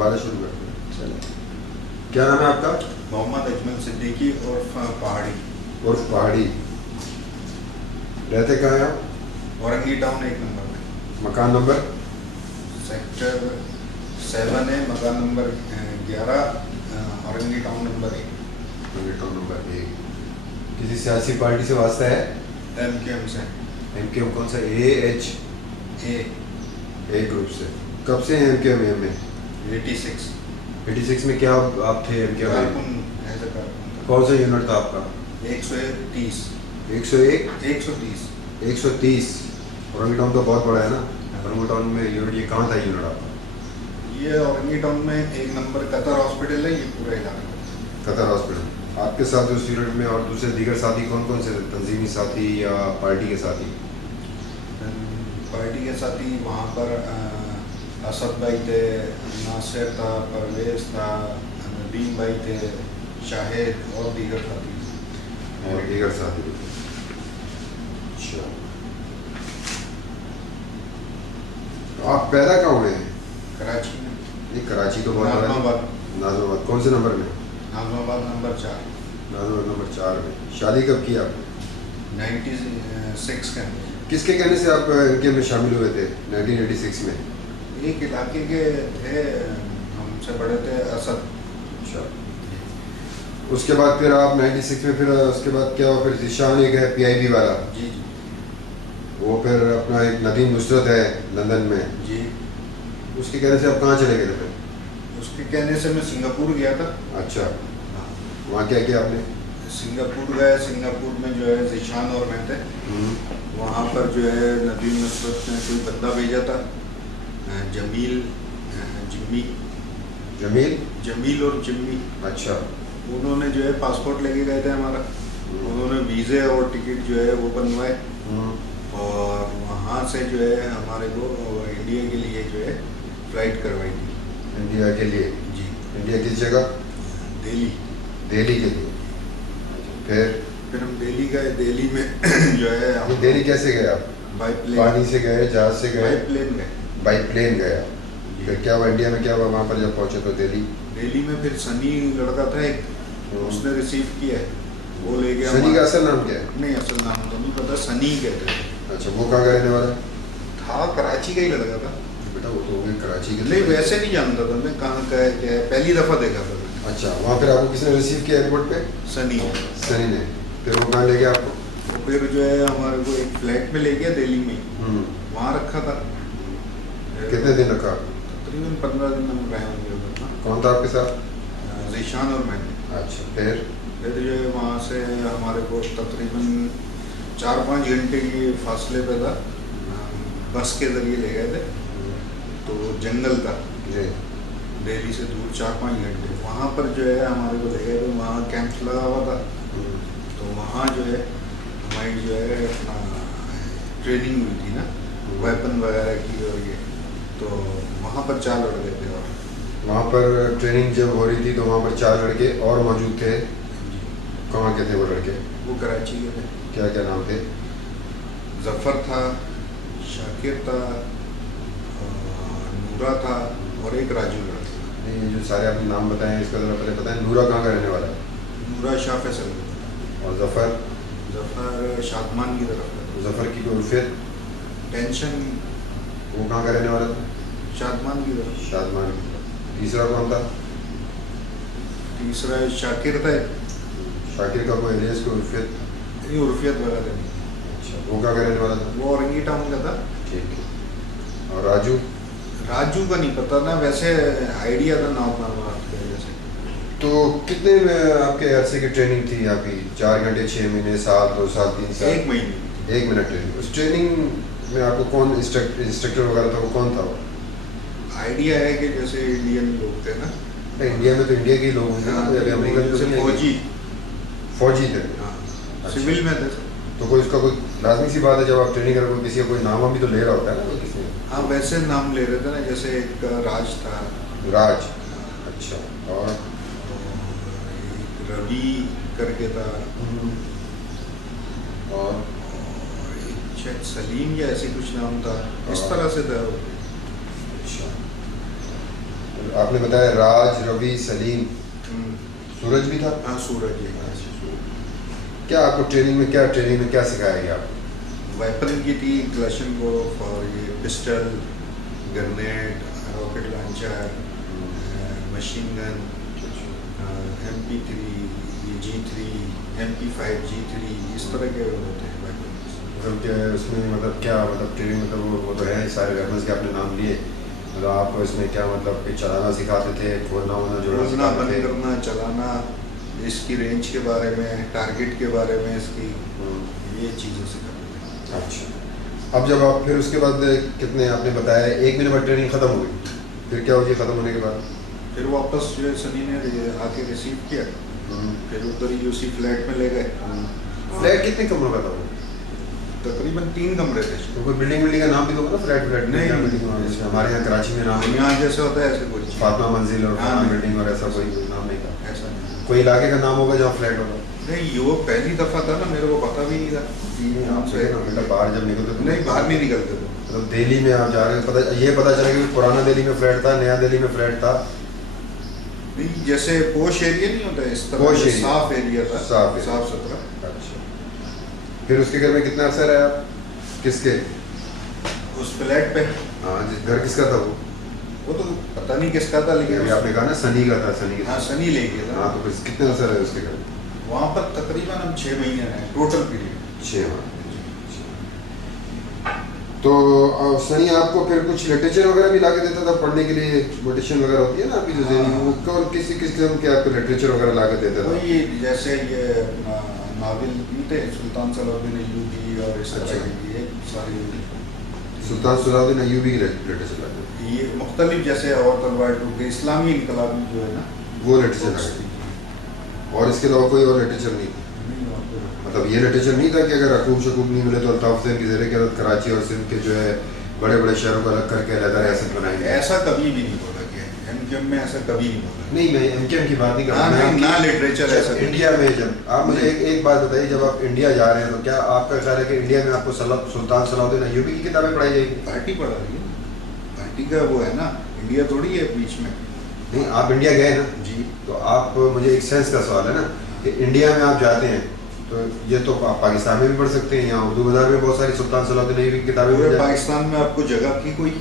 दोबारा शुरू करते हैं। चलिए, क्या नाम है आपका? मोहम्मद अजमल सिद्दीकी और पहाड़ी। उर्फ पहाड़ी। रहते कहाँ हैं आप? औरंगी टाउन 1 नंबर में। मकान नंबर? सेक्टर 7 है, मकान number 11, Orangi town number 1। Orangi town number 1। किसी सियासी पार्टी से वास्ता है? MQM से। MQM कौन सा? AH? ए ग्रुप से। कब से हैं MQM में? 86। 86 में क्या आप थे MQM में? कारकुन, एज अ कारकुन। कौन सा यूनिट था आपका? 130। 101? 130। 130। औरंगी टाउन तो बहुत बड़ा है ना। औरंगी टाउन में यूनिट, ये कहाँ था यूनिट आपका? ये औरंगी टाउन में 1 नंबर कतर हॉस्पिटल है, ये पूरा इलाका। Qatar hospital. आपके साथ उस यूनिट में और दूसरे दीगर साथी कौन कौन से थे? तंजीमी साथी या पार्टी के साथी? पार्टी के साथी वहाँ पर असद भाई थे, नासिर था, परवेज था, नदीम भाई थे, शाहिद और दीगर साथी। और दीगर साथी भी थे। अच्छा, तो आप पैदा कहाँ हुए हैं? कराची में। ये कराची तो बहुत बड़ा है। नाज़माबाद। नाज़माबाद कौन से नंबर में? नाज़माबाद नंबर 4। नाज़माबाद नंबर 4 में। शादी कब की आपने? 96 के अंदर। किसके कहने से आप इनके में शामिल हुए थे 1986 में? एक इलाके के थे, हमसे बड़े थे, असद। अच्छा, उसके बाद फिर आप 96 में, फिर उसके बाद क्या हुआ? फिर ज़ीशान एक है PIB वाला, जी जी वो फिर अपना एक नदीम नुसरत है लंदन में, जी। उसके कहने से आप कहाँ चले गए थे? उसके कहने से मैं सिंगापुर गया था। अच्छा, वहाँ क्या किया आपने? सिंगापुर गए, सिंगापुर में जो है ज़ीशान और मैं थे। वहाँ पर जो है नदीम नुसरत ने कोई बंदा भेजा था, जमील, जिम्मी। जमील और जिम्मी। अच्छा। उन्होंने जो है पासपोर्ट लेके गए थे हमारा। उन्होंने वीज़े और टिकट जो है वो बनवाए, और वहाँ से जो है हमारे को इंडिया के लिए जो है फ़्लाइट करवाई थी। इंडिया के लिए? जी। इंडिया किस जगह? दिल्ली। दिल्ली के लिए। फिर हम दिल्ली गए। दिल्ली में जो है हम दिल्ली कैसे गए आप? By plane. पानी से गए, जहाज से गए? बाई प्लेन गए। बाई प्लेन गया। फिर क्या हुआ इंडिया में? क्या हुआ वहाँ पर जब पहुँचे तो दिल्ली में? फिर सनी लड़का था एक, उसने रिसीव किया है, वो ले गया। सनी का असल नाम क्या है? नहीं, असल नाम तो नहीं पता, सनी कहते थे। अच्छा, वो कहाँ का रहने वाला था? कराची का ही लड़का था बेटा। वो तो हो कराची के। नहीं, वैसे नहीं जानता था मैं कहाँ का है क्या है, पहली दफ़ा देखा था। अच्छा, वहाँ फिर आपको किसने रिसीव किया एयरपोर्ट पे? सनी ने। फिर वो कहाँ ले गया आपको? फिर जो है हमारे को एक फ्लैट में ले गया दिल्ली में, वहाँ रखा था। कितने दिन रखा? तकरीबन 15 दिन हम रहे होंगे। कौन था आपके साथ? ज़ीशान और मैं। अच्छा, फिर जो है वहाँ से हमारे को तकरीबन 4-5 घंटे के फासले पे था, बस के ज़रिए ले गए थे। तो जंगल था जी, दिल्ली से दूर 4-5 घंटे। वहाँ पर जो है हमारे को ले गए थे, वहाँ कैंप लगा हुआ था। तो वहाँ जो है हमारी जो है अपना ट्रेनिंग हुई थी ना, वेपन वगैरह की, और ये तो वहाँ पर 4 लड़के थे। और वहाँ पर ट्रेनिंग जब हो रही थी तो वहाँ पर 4 लड़के और मौजूद थे। कहाँ के थे वो लड़के? वो कराची के थे। क्या क्या नाम थे? जफ़र था, शाकिर था, नूरा था, और एक राजू लड़का। नहीं, जो सारे आपने नाम बताए हैं इसका ज़रा पहले बताएं। नूरा कहाँ का रहने वाला है? नूरा शाह फैसल। और ज़फ़र? ज़फ़र शादमान की तरफ था। ज़फ़र की कोई उर्फियत? टेंशन। वो कहाँ का रहने वाला था? शादमान की तरफ। शादमान की तरफ। तीसरा कौन था? तीसरा शाकिर था। शाकिर का कोई एलियास, कोई उर्फियत? ये उर्फियत वगैरह नहीं। अच्छा, वो कहाँ का रहने वाला था? वो औरंगी टाउन का था। ठीक है। और राजू? राजू का नहीं पता ना, वैसे आइडिया था नाम के जैसे। तो कितने में आपके अरसे की ट्रेनिंग थी आपकी? 4 घंटे, 6 महीने, साल, 2 साल, 3 साल? 1 महीने। 1 मिनट ट्रेनिंग। उस ट्रेनिंग में आपको कौन इंस्ट्रक्टर वगैरह था? वो कौन था वो? आइडिया है कि जैसे इंडियन लोग थे ना। इंडिया में तो इंडिया के ही लोग होंगे ना, अभी अमेरिकन तो नहीं है। फौजी थे। हाँ, सिविल में थे। तो कोई उसका कोई लाजमी सी बात है जब आप ट्रेनिंग करोगे किसी का कोई नाम भी तो ले रहा होता है ना कोई किसी? हाँ, वैसे नाम ले रहे थे ना, जैसे एक राज था। राज? अच्छा। और एक रवि करके था, और एक शायद सलीम या ऐसे कुछ नाम था, इस तरह से था। अच्छा, आपने बताया राज, रवि, सलीम, हम्म, सूरज भी था। हाँ सूरज जी। क्या आपको ट्रेनिंग में क्या सिखाया गया आपको? वेपन की थी, क्लैशनकोफ और ये pistol, grenade, rocket launcher, machine gun, MP3, ये G3, MP5, G3, इस तरह के होते हैं वेपन। मतलब क्या है उसमें, मतलब क्या मतलब ट्रेनिंग, मतलब वो तो है सारे वेपन्स के आपने नाम लिए, मतलब आपको इसमें क्या मतलब कि चलाना सिखाते थे, खोलना वोलना जोड़ना खोलना, सिखाते बंद थे? करना, चलाना, इसकी रेंज के बारे में, टारगेट के बारे में, इसकी ये चीज़ें सिखाते थे। अच्छा। अब जब आप फिर उसके बाद कितने आपने बताया 1 महीने बाद ट्रेनिंग ख़त्म हो गई, फिर क्या हुई ख़त्म होने के बाद? फिर वापस जो है सनी ने आके रिसीव किया, फिर उधर ही उसी फ्लैट में ले गए। फ्लैट कितने कमरों का था वो? तकरीबन 3 कमरे थे। तो कोई बिल्डिंग का नाम भी तो होगा ना, फ्लैट नहीं, क्या बिल्डिंग, जैसे हमारे यहाँ कराची में नाम है यहाँ जैसे होता है ऐसे कुछ फातिमा मंजिल और हाँ, फलाना बिल्डिंग, और ऐसा कोई नाम नहीं था? ऐसा नहीं। कोई इलाके का नाम होगा जहाँ फ्लैट होगा? नहीं, ये वो पहली दफ़ा था ना, मेरे को पता भी नहीं था कि नाम से। बेटा बाहर जब निकलते तो नहीं, बाहर नहीं निकलते थे। मतलब दिल्ली में आप जा रहे हो, ये पता चला कि पुराना दिल्ली में फ्लैट था, नया दिल्ली में फ्लैट था। नहीं, जैसे पोश एरिया नहीं होता इस तरह पोश से, एरिया। साफ एरिया था, साफ एरिया। साफ सुथरा। अच्छा। फिर उसके घर में कितना अर्सा रहा आप? किसके? उस फ्लैट पे। हाँ, जिस घर किसका था वो तो पता नहीं किसका था, लेकिन अभी आपने कहा ना सनी का था, सनी का। हाँ, सनी ले गया था। हाँ, तो फिर कितने अर्सा रहे उसके घर में? वहाँ पर तकरीबन हम 6 महीने रहे टोटल पीरियड। 6 माह। तो सनी आपको फिर कुछ लिटरेचर वगैरह भी ला के देता था पढ़ने के लिए? मेडिटेशन वगैरह होती है ना आपकी जो ज़हनी, वो कौन किस किस्म के आपको लिटरेचर वगैरह ला के देता था? वही जैसे ये अपना नावल नहीं थे, सुल्तान सलाउद्दीन अय्यूबी और इस तरह अच्छा। की ये सारी सुल्तान सलाउद्दीन अय्यूबी की लिटरेचर ला के, ये मुख्तलिफ, जैसे और तलवार टूट गई, इस्लामी इनकलाबी जो है ना, वो लिटरेचर ला के। और इसके अलावा कोई और लिटरेचर नहीं? नहीं और कोई। मतलब ये लिटरेचर नहीं था कि अगर हकूक शकूक नहीं मिले तो अल्ताफ हुसैन की ज़ेर क़यादत कराची और सिंध के जो है बड़े बड़े शहरों को अलग करके अलहदा रियासत बनाएंगे? ऐसा कभी भी नहीं बोला गया है, एमक्यूएम में ऐसा कभी नहीं बोला। नहीं, मैं एमकेएम की बात नहीं कर हाँ, रहा, नहीं, ना लिटरेचर ऐसा जब इंडिया में, जब आप मुझे एक बात बताइए, जब आप इंडिया जा रहे हैं तो क्या आपका ख्याल है कि इंडिया में आपको सुल्तान सलाउद्दीन अय्यूबी की किताबें पढ़ाई जाएगी? पार्टी पढ़ा रही है, पार्टी का वो है ना, इंडिया थोड़ी है बीच में। नहीं, आप इंडिया गए ना जी। तो आप, मुझे एक सेंस का सवाल है ना कि इंडिया में आप जाते हैं तो ये तो आप पाकिस्तान में भी पढ़ सकते हैं, यहाँ उर्दू बाजार में बहुत सारी सुल्तान सलाउद्दीन अय्यूबी की किताबें मिल पूरे जाती हैं। पाकिस्तान में आपको जगह थी कोई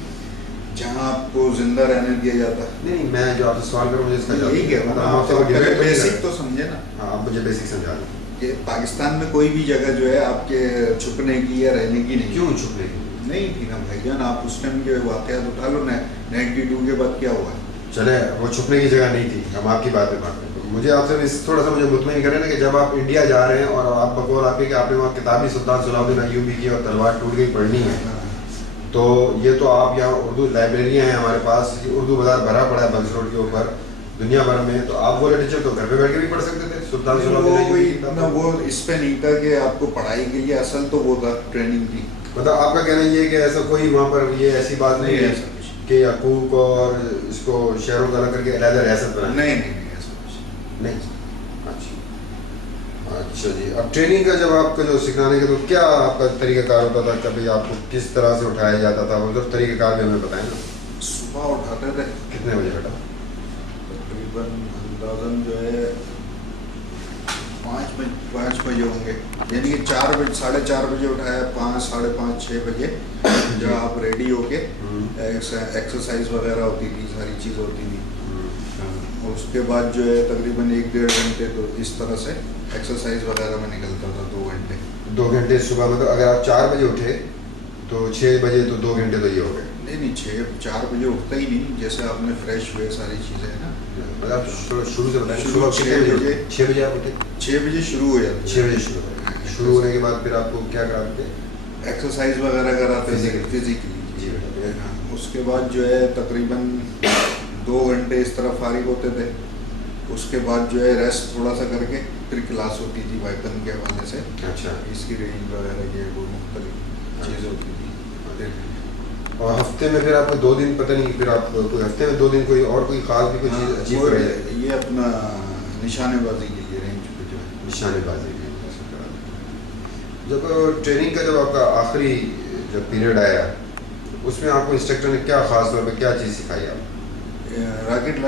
जहाँ आपको जिंदा रहने दिया जाता? नहीं, मैं जो आपसे सवाल करूँ मुझे इसका यही कह रहा हूँ ना, हम आपसे कोई आप debate तो नहीं बेसिक कर तो रहे। समझे ना, हाँ, आप मुझे बेसिक समझा दें। कि पाकिस्तान में कोई भी जगह जो है आपके छुपने की या रहने की नहीं। क्यों छुपने की? नहीं थी ना भाईजान, आप उस टाइम के वाकयात उठा लो ना, 92 के बाद क्या हुआ। चले, वो छुपने की जगह नहीं थी, हम आपकी बात में बात करें तो मुझे आपसे इस थोड़ा सा मुझे मुतमईन करें ना कि जब आप इंडिया जा रहे हैं और आप बकौल आपके कि आपने वहाँ किताब ही सुल्तान सलाउद्दीन अय्यूबी की और तलवार टूट गई पढ़नी है, तो ये तो आप यहाँ उर्दू लाइब्रेरियाँ हैं हमारे पास, उर्दू बाजार भरा पड़ा है बंस रोड के ऊपर दुनिया भर में, तो आप वो लिटरेचर तो घर पे बैठ के भी पढ़ सकते थे, सुल्तान सलाउद्दीन अय्यूबी की किताब। ना वो इस पे नहीं था कि आपको पढ़ाई के लिए, असल तो वो था ट्रेनिंग की। मतलब आपका कहना ये है कि ऐसा कोई वहाँ पर ये ऐसी बात नहीं है ऐसा कुछ कि हकूक और इसको शहरों का अलग करके अलग रियासत बनाए? नहीं, ऐसा कुछ नहीं। अच्छा जी। अब ट्रेनिंग का जब आपका जो सिखाने का, तो क्या आपका तरीक़ाकार होता था, कभी आपको किस तरह से उठाया जाता था, वो जो तरीक़ाकार भी हमें बताएं ना। सुबह उठाते थे कितने बजे बेटा? तकरीबन अंदाजन जो है 5 बजे होंगे, यानी कि 4 बजे, 4:30 बजे उठाया, 5, 5:30, 6 बजे जब आप रेडी होके एक्सरसाइज वगैरह होती थी, सारी चीज़ होती थी। उसके बाद जो है तकरीबन 1-1.5 घंटे तो इस तरह से एक्सरसाइज वगैरह में निकलता था, 2 घंटे। 2 घंटे सुबह, मतलब अगर आप 4 बजे उठे तो 6 बजे तो 2 घंटे तो ये हो गए। नहीं, 4 बजे उठता ही नहीं, जैसे आपने फ्रेश हुए सारी चीज़ें है ना। मतलब शुरू से बताएं, शुरू सुबह 6 बजे। 6 बजे आप उठे? 6 बजे शुरू हो जाती 6 बजे शुरू होने के बाद फिर आपको क्या कराते? एक्सरसाइज वगैरह कराते थे जी फिजिकली। बेटा। हाँ, उसके बाद जो है तकरीबन 2 घंटे इस तरह फारिग होते थे। उसके बाद जो है रेस्ट थोड़ा सा करके फिर क्लास होती थी वेपन के हवाले से। अच्छा। इसकी रेंज वगैरह ये वो मुख्तलिफ चीज़ होती थी। और हफ्ते में फिर आपको 2 दिन, पता नहीं फिर आप कोई हफ्ते में 2 दिन कोई और कोई खास भी कोई चीज़ अचीव वो कराई? ये अपना निशानेबाजी के लिए रेंज पे जो है निशानेबाजी की जब ट्रेनिंग का जब आपका आखिरी जब पीरियड आया, उसमें आपको इंस्ट्रक्टर ने क्या खास तौर पे क्या चीज़ सिखाई? आप रॉकेट